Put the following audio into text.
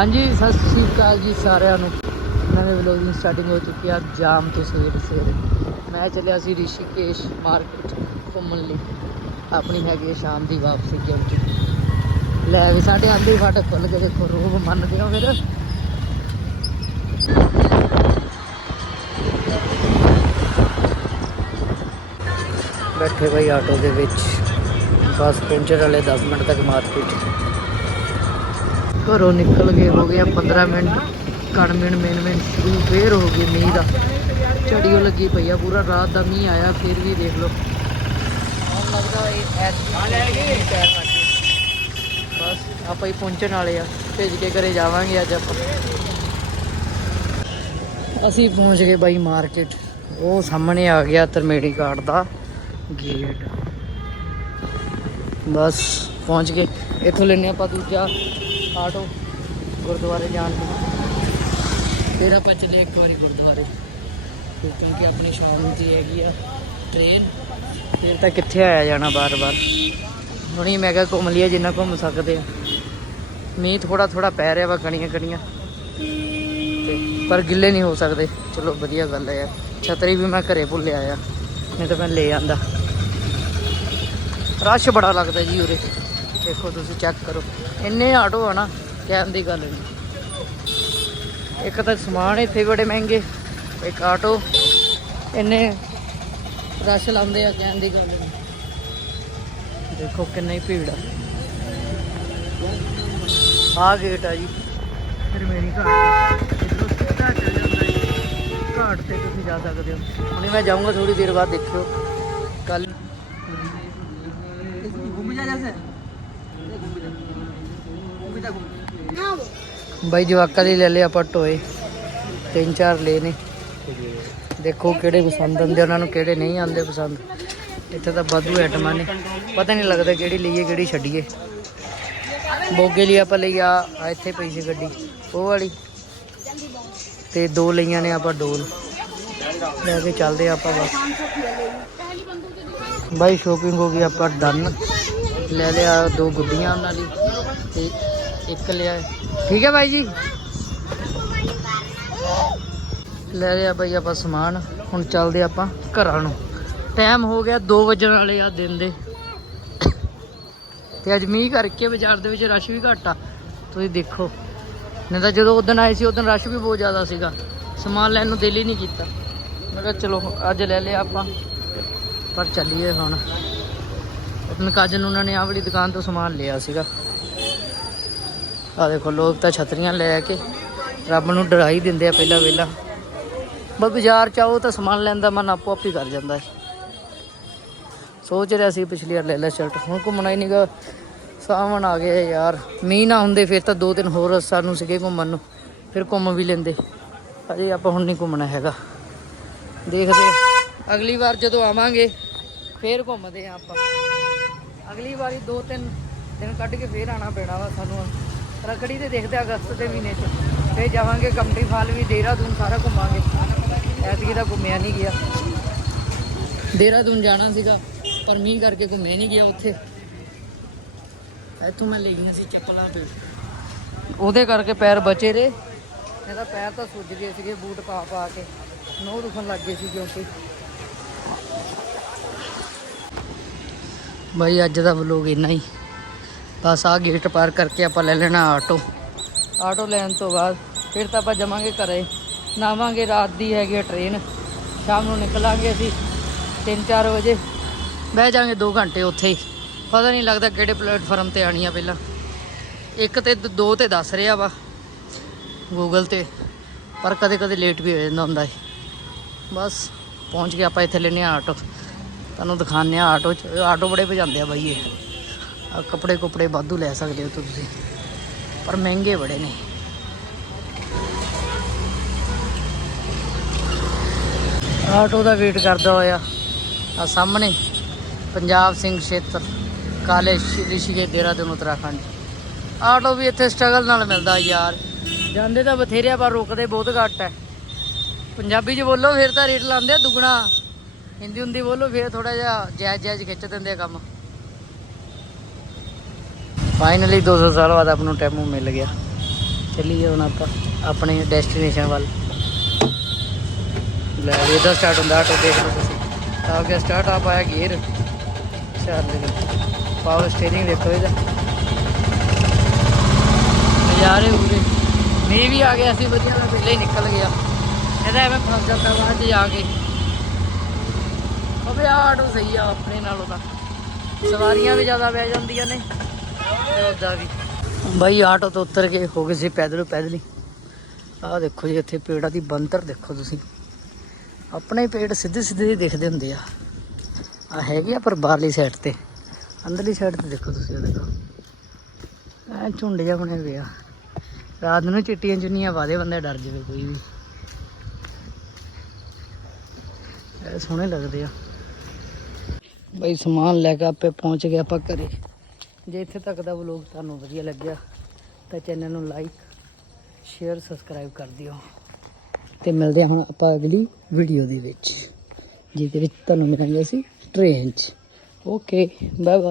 ਹਾਂਜੀ, ਸਤਿ ਸ੍ਰੀ ਅਕਾਲ ਜੀ ਸਾਰਿਆਂ ਨੂੰ। ਨਵੇਂ ਵਲੋਗ ਦੀ ਸਟਾਰਟਿੰਗ ਹੋ ਚੁੱਕੀ ਆ ਜਾਮ ਤੋਂ ਸਵੇਰ ਸਵੇਰੇ। ਮੈਂ ਚੱਲਿਆ ਸੀ ਰਿਸ਼ੀਕੇਸ਼ ਮਾਰਕੀਟ ਘੁੰਮਣ ਲਈ। ਆਪਣੀ ਹੈਗੀ ਆ ਸ਼ਾਮ ਦੀ ਵਾਪਸੀ ਕਿਉਂਕਿ ਲੈ ਵੀ ਸਾਡੇ ਆਂਦੇ ਫਾਟਕ ਖੁੱਲ ਕੇ ਦੇਖੋ ਰੋਬ ਮੰਨਦੇ ਹੋ ਫਿਰ। ਬੈਠੇ ਬਈ ਆਟੋ ਦੇ ਵਿੱਚ। ਬਸ ਪਹੁੰਚਣ ਵਾਲੇ 10 ਮਿੰਟ ਤੱਕ ਮਾਰਕੀਟ ਘਰੋਂ ਨਿਕਲ ਗਏ, ਹੋ ਗਿਆ 15 ਮਿੰਟ। ਕਣਮਿਣ ਮੇਨ ਸ਼ੁਰੂ, ਫੇਰ ਹੋ ਗਈ ਮੀਂਹ ਦਾ। ਝੜੀਓ ਲੱਗੀ ਪਈ ਆ, ਪੂਰਾ ਰਾਤ ਦਾ ਮੀਂਹ ਆਇਆ, ਫਿਰ ਵੀ ਦੇਖ ਲਓ। ਲੱਗਦਾ ਇਹ ਐਤ ਬਸ, ਆਪਾਂ ਹੀ ਪਹੁੰਚਣ ਵਾਲੇ ਆ। ਭੇਜ ਕੇ ਘਰੇ ਜਾਵਾਂਗੇ ਅੱਜ ਆਪਾਂ। ਅਸੀਂ ਪਹੁੰਚ ਗਏ ਬਾਈ ਮਾਰਕੀਟ। ਉਹ ਸਾਹਮਣੇ ਆ ਗਿਆ ਤਰਮੇੜੀ ਕਾਰਡ ਦਾ ਗੇਟ। ਬਸ, ਪਹੁੰਚ ਗਏ। ਇੱਥੋਂ ਲੈਣੇ ਆਪਾਂ ਦੂਜਾ ਆਟੋ ਗੁਰਦੁਆਰੇ ਜਾਣ ਲਈ ਫਿਰ ਆਪਾਂ ਚੱਲੇ ਇੱਕ ਵਾਰੀ ਗੁਰਦੁਆਰੇ। ਕਿਉਂਕਿ ਆਪਣੀ ਸ਼ਾਮ ਦੀ ਹੈਗੀ ਆ ਟ੍ਰੇਨ ਫਿਰ ਤਾਂ ਕਿੱਥੇ ਆਇਆ ਜਾਣਾ ਬਾਰ-ਬਾਰ? ਹੁਣੀ ਮੈਂ ਕਿਹਾ ਘੁੰਮ ਲਈਏ ਜਿੰਨਾ ਘੁੰਮ ਸਕਦੇ ਆ। ਮੀਂਹ ਥੋੜਾ ਥੋੜਾ ਪੈ ਰਿਹਾ ਵਾ ਕਣੀਆਂ ਕਣੀਆਂ। ਤੇ ਪਰ ਗਿੱਲੇ ਨਹੀਂ ਹੋ ਸਕਦੇ। ਚਲੋ ਵਧੀਆ ਗੱਲ ਹੈ ਯਾਰ। ਛਤਰੀ ਵੀ ਮੈਂ ਘਰੇ ਭੁੱਲ ਆਇਆ ਨਹੀਂ ਤਾਂ ਮੈਂ ਲੈ ਆਂਦਾ। ਰਸ਼ ਬੜਾ ਲੱਗਦਾ ਜੀ ਉਰੇ। ਦੇਖੋ ਤੁਸੀਂ ਚੈੱਕ ਕਰੋ। ਇੰਨੇ ਆਟੋ ਆ ਨਾ, ਕਹਿਣ ਦੀ ਗੱਲ ਨਹੀਂ। ਇੱਕ ਤਾਂ ਸਮਾਨ ਇੱਥੇ ਬੜੇ ਮਹਿੰਗੇ, ਇੱਕ ਆਟੋ ਇੰਨੇ ਰਸ਼ ਲਾਉਂਦੇ ਆ, ਕਹਿਣ ਦੀ ਗੱਲ ਨਹੀਂ। ਦੇਖੋ ਕਿੰਨੀ ਭੀੜ ਆ। ਆ ਗੇਟ ਆ ਜੀ। ਫਿਰ ਮੇਰੀ ਘਾਟ ਇਧਰੋਂ ਸਿੱਧਾ ਚੱਲ ਜਾਂਦਾ ਜੀ। ਘਾਟ ਤੇ ਤੁਸੀਂ ਜਾ ਸਕਦੇ ਹੋ। ਹੁਣੇ ਮੈਂ ਜਾਊਂਗਾ ਥੋੜੀ ਦੇਰ ਬਾਅਦ, ਦੇਖਿਓ। ਕੱਲ ਬਾਈ ਜਵਾਕਾਂ ਲਈ ਲੈ ਲਿਆ ਆਪਾਂ ਟੋਏ। ਤਿੰਨ ਚਾਰ ਲਏ ਨੇ। ਦੇਖੋ ਕਿਹੜੇ ਪਸੰਦ ਆਉਂਦੇ, ਉਹਨਾਂ ਨੂੰ ਕਿਹੜੇ ਨਹੀਂ ਆਉਂਦੇ ਪਸੰਦ। ਇੱਥੇ ਤਾਂ ਵਾਧੂ ਆਈਟਮਾਂ ਨੇ। ਪਤਾ ਨਹੀਂ ਲੱਗਦਾ ਕਿਹੜੀ ਲਈਏ, ਕਿਹੜੀ ਛੱਡੀਏ। ਬੋਗੇ ਲਈ ਆਪਾਂ ਲਈ ਆ ਇੱਥੇ ਪਈ ਸੀ ਗੱਡੀ, ਉਹ ਵਾਲੀ। ਤੇ ਦੋ ਲਈਆਂ ਨੇ ਆਪਾਂ ਡੋਲ। ਲੈ ਕੇ ਚੱਲਦੇ ਆ ਆਪਾਂ ਬਸ। ਬਾਈ ਸ਼ੋਪਿੰਗ ਹੋ ਗਈ ਆਪਾਂ ਡਨ ਲੈ ਲਿਆ, ਦੋ ਗੁੱਡੀਆਂ ਉਹਨਾਂ ਦੀ ਤੇ ਇੱਕ ਲਿਆ। ਠੀਕ ਹੈ ਬਾਈ ਜੀ? ਲੈ ਲਿਆ ਬਾਈ ਆਪਾਂ ਸਮਾਨ, ਹੁਣ ਚੱਲਦੇ ਆਪਾਂ ਘਰਾਂ ਨੂੰ। ਟਾਈਮ ਹੋ ਗਿਆ 2 ਵਜਣ ਵਾਲੇ ਆ ਦਿਨ ਦੇ। ਤੇ ਅੱਜ ਮੀਂਹ ਕਰਕੇ ਬਾਜ਼ਾਰ ਦੇ ਵਿੱਚ ਰਸ਼ ਵੀ ਘੱਟ ਆ। ਤੁਸੀਂ ਦੇਖੋ। ਨਹੀਂ ਤਾਂ ਜਦੋਂ ਉਦੋਂ ਆਏ ਸੀ, ਉਦੋਂ ਰਸ਼ ਵੀ ਬਹੁਤ ਜ਼ਿਆਦਾ ਸੀਗਾ। ਸਮਾਨ ਲੈਣ ਨੂੰ ਦਿਲ ਹੀ ਨਹੀਂ ਕੀਤਾ। ਮੈਂ ਕਿਹਾ ਚਲੋ, ਅੱਜ ਲੈ ਲਿਆ ਆਪਾਂ। ਪਰ ਚੱਲੀਏ ਹੁਣ। ਆਪਣੇ ਕਾਜਲ ਉਹਨਾਂ ਨੇ ਆਹ ਵਾਲੀ ਦੁਕਾਨ ਤੋਂ ਸਮਾਨ ਲਿਆ ਸੀਗਾ। ਆ ਦੇਖੋ, ਲੋਕ ਤਾਂ ਛਤਰੀਆਂ ਲੈ ਕੇ ਰੱਬ ਨੂੰ ਡਰਾ ਹੀ ਦਿੰਦੇ ਆ ਪਹਿਲਾਂ ਵੇਲਾ ਬਸ ਬਾਜ਼ਾਰ ਚ ਆਓ ਤਾਂ ਸਮਾਨ ਲੈਣ ਦਾ ਮਨ ਆਪੋ ਆਪ ਹੀ ਕਰ ਜਾਂਦਾ ਹੈ। ਸੋਚ ਰਿਹਾ ਸੀ ਪਿਛਲੀ ਵਾਰ ਲੈ ਲੈ ਸ਼ਰਟ ਹੁਣ ਘੁੰਮਣਾ ਹੀ ਨਹੀਂਗਾ ਸਾਵਣ ਆ ਗਿਆ ਯਾਰ, ਮੀਂਹ ਨਾ ਹੁੰਦੇ ਫਿਰ ਤਾਂ ਦੋ ਤਿੰਨ ਹੋਰ ਸਾਨੂੰ ਸੀਗੇ ਘੁੰਮਣ ਨੂੰ, ਫਿਰ ਘੁੰਮ ਵੀ ਲੈਂਦੇ। ਅਜੇ ਆਪਾਂ ਹੁਣ ਨਹੀਂ ਘੁੰਮਣਾ ਹੈਗਾ। ਦੇਖਦੇ ਅਗਲੀ ਵਾਰ ਜਦੋਂ ਆਵਾਂਗੇ, ਫੇਰ ਘੁੰਮਦੇ ਆ ਆਪਾਂ। ਅਗਲੀ ਵਾਰੀ ਦੋ ਤਿੰਨ ਦਿਨ ਕੱਢ ਕੇ ਫੇਰ ਆਣਾ ਪੈਣਾ ਵਾ ਸਾਨੂੰ। ਰਖੜੀ ਤੇ ਦੇਖਦੇ ਅਗਸਤ ਦੇ ਮਹੀਨੇ 'ਚ। ਫੇਰ ਜਾਵਾਂਗੇ ਕੰਪਨੀ ਫਾਲ ਵੀ, ਦੇਹਰਾਦੂਨ ਸਾਰਾ ਘੁੰਮਾਂਗੇ। ਐਤਕੀ ਤਾਂ ਘੁੰਮਿਆ ਨਹੀਂ ਗਿਆ। ਦੇਹਰਾਦੂਨ ਜਾਣਾ ਸੀਗਾ, ਪਰ ਮੀਂਹ ਕਰਕੇ ਘੁੰਮੇ ਨਹੀਂ ਗਿਆ ਉੱਥੇ। ਇੱਥੋਂ ਮੈਂ ਲਈਆਂ ਸੀ ਚੱਪਲਾਂ ਤੇ। ਉਹਦੇ ਕਰਕੇ ਪੈਰ ਬਚੇ ਰੇ ਨਹੀਂ ਤਾਂ ਪੈਰ ਤਾਂ ਸੁੱਜ ਗਏ ਸੀਗੇ, ਬੂਟ ਪਾ ਪਾ ਕੇ। ਨੋਹ ਦੁਖਣ ਲੱਗ ਗਏ ਸੀ ਕਿਉਂਕਿ। ਬਾਈ ਅੱਜ ਦਾ ਵਲੋਗ ਇੰਨਾ ਹੀ। ਬਸ ਆ ਗੇਟ ਪਾਰ ਕਰਕੇ ਆਪਾਂ ਲੈ ਲੈਣਾ ਆਟੋ। ਆਟੋ ਲੈਣ ਤੋਂ ਬਾਅਦ ਫਿਰ ਤਾਂ ਆਪਾਂ ਜਮਾਂਗੇ ਘਰੇ। ਨਾਵਾਂਗੇ ਰਾਤ ਦੀ ਹੈਗੀ ਟ੍ਰੇਨ ਸ਼ਾਮ ਨੂੰ ਨਿਕਲਾਂਗੇ ਅਸੀਂ 3-4 ਵਜੇ। ਬਹਿ ਜਾਾਂਗੇ 2 ਘੰਟੇ ਉੱਥੇ। ਹੀ ਪਤਾ ਨਹੀਂ ਲੱਗਦਾ ਕਿਹੜੇ ਪਲੇਟਫਾਰਮ ਤੇ ਆਣੀ ਆ ਪਹਿਲਾਂ। ਇੱਕ ਤੇ ਦ- ਤੇ ਦੱਸ ਰਿਹਾ ਵਾ ਗੂਗਲ ਤੇ। ਪਰ ਕਦੇ ਕਦੇ ਲੇਟ ਵੀ ਹੋ ਜਾਂਦਾ ਹੁੰਦਾ ਹੈ ਬਸ ਪਹੁੰਚ ਗਏ ਆਪਾਂ ਇੱਥੇ ਆ ਆਟੋ। ਤੁਹਾਨੂੰ ਦਿਖਾਉਂਦੇ ਆ ਆਟੋ ਚ, ਆਟੋ ਬੜੇ ਭਜਾਉਂਦੇ ਆ ਬਾਈ ਇਹ। ਕੱਪੜੇ ਕੁਪੜੇ ਵਾਧੂ ਲੈ ਸਕਦੇ ਹੋ ਤੁਸੀਂ, ਪਰ ਮਹਿੰਗੇ ਬੜੇ ਨੇ। ਆਟੋ ਦਾ ਵੇਟ ਕਰਦਾ ਹੋਇਆ ਆ ਸਾਹਮਣੇ, ਪੰਜਾਬ ਸਿੰਘ ਖੇਤਰ, ਕਾਲੇ ਰਿਸ਼ੀਕੇ ਦੇਹਰਾਦੂਨ ਉੱਤਰਾਖੰਡ। ਆਟੋ ਵੀ ਇੱਥੇ ਸਟਰਗਲ ਨਾਲ ਮਿਲਦਾ ਯਾਰ। ਜਾਂਦੇ ਤਾਂ ਬਥੇਰੇ ਆ, ਪਰ ਰੁਕਦੇ ਬਹੁਤ ਘੱਟ ਹੈ ਪੰਜਾਬੀ 'ਚ ਬੋਲੋ, ਫਿਰ ਤਾਂ ਰੇਟ ਲਾਉਂਦੇ ਆ ਦੁੱਗਣਾ। ਹਿੰਦੀ ਹੁੰਦੀ ਬੋਲੋ, ਫਿਰ ਥੋੜਾ ਜਿਹਾ ਜਾਇਜ਼ ਜਾਇਜ਼ ਖਿੱਚ ਦਿੰਦੇ ਆ ਕੰਮ। ਫਾਈਨਲੀ 200 ਸਾਲ ਬਾਅਦ ਆਪ ਨੂੰ ਟੈਮੂ ਮਿਲ ਗਿਆ। ਚੱਲੀਏ ਹੁਣ ਆਪਾਂ ਆਪਣੇ ਡੈਸਟੀਨੇਸ਼ਨ ਵੱਲ। ਲੈ ਇਹਦਾ ਸਟਾਰਟ ਹੁੰਦਾ, ਆਟੋ ਦੇਖ ਲਓ ਤੁਸੀਂ। ਆ ਗਿਆ ਸਟਾਰਟ ਆ ਪਾਇਆ ਗੇਅਰ ਚੱਲ ਜੀ। ਪਾਵਰ ਸਟੀਅਰਿੰਗ ਦੇਖੋ ਇਹਦਾ। ਨਜ਼ਾਰੇ ਉਰੇ ਮੀਂਹ ਵੀ ਆ ਗਿਆ ਸੀ, ਵਧੀਆ ਦਾ ਪਹਿਲੇ ਨਿਕਲ ਗਿਆ। ਇਹਦਾ ਐਵੇਂ ਫਸ ਜਾਂਦਾ ਬਾਅਦ ਚ ਜਾ ਕੇ। ਅਬੇ ਆਹ ਆਟੋ ਸਹੀ ਆ, ਆਪਣੇ ਨਾਲੋਂ ਤਾਂ। ਸਵਾਰੀਆਂ ਵੀ ਜ਼ਿਆਦਾ ਬਹਿ ਜਾਂਦੀਆਂ ਨੇ ਤੇ ਉਦਾਂ ਵੀ। ਬਾਈ, ਆਟੋ ਤੋਂ ਉਤਰ ਕੇ ਹੋ ਗਏ ਸੀ ਪੈਦਲ ਪੈਦਲ ਹੀ। ਆਹ ਦੇਖੋ ਜੀ, ਇੱਥੇ ਪੇੜਾਂ ਦੀ ਬੰਤਰ ਦੇਖੋ ਤੁਸੀਂ। ਆਪਣੇ ਪੇੜ ਸਿੱਧੇ ਸਿੱਧੇ ਹੀ ਦਿਖਦੇ ਹੁੰਦੇ ਆ। ਆ ਹੈਗੇ ਆ, ਪਰ ਬਾਹਰਲੀ ਸਾਈਡ ਤੇ। ਅੰਦਰਲੀ ਸਾਈਡ ਤੇ ਦੇਖੋ ਤੁਸੀਂ ਉਹ ਦੇਖੋ। ਐ ਝੁੰਡ ਜਿਹਾ ਬਣੇ ਬਣਿਆ ਆ ਰਾਤ ਨੂੰ ਚਿੱਟੀਆਂ ਚੁੰਨੀਆਂ ਪਾ ਦੇ, ਬੰਦਾ ਡਰ ਜਾਵੇ ਕੋਈ ਵੀ। ਇਹ ਸੋਹਣੇ ਲੱਗਦੇ ਆ। ਬਈ ਸਮਾਨ ਲੈ ਕੇ ਆਪੇ ਪਹੁੰਚ ਗਏ ਆਪਾਂ ਘਰੇ। ਜੇ ਇੱਥੇ ਤੱਕ ਦਾ ਵਲੋਗ ਤੁਹਾਨੂੰ ਵਧੀਆ ਲੱਗਿਆ, ਤਾਂ ਚੈਨਲ ਨੂੰ ਲਾਈਕ ਸ਼ੇਅਰ ਸਬਸਕ੍ਰਾਈਬ ਕਰ ਦਿਓ। ਤੇ ਮਿਲਦੇ ਹਾਂ ਆਪਾਂ ਅਗਲੀ ਵੀਡੀਓ ਦੇ ਵਿੱਚ, ਜਿਹਦੇ ਵਿੱਚ ਤੁਹਾਨੂੰ ਮਿਲਾਂਗੇ ਅਸੀਂ ਟ੍ਰੇਨ 'ਚ। Okay bye bye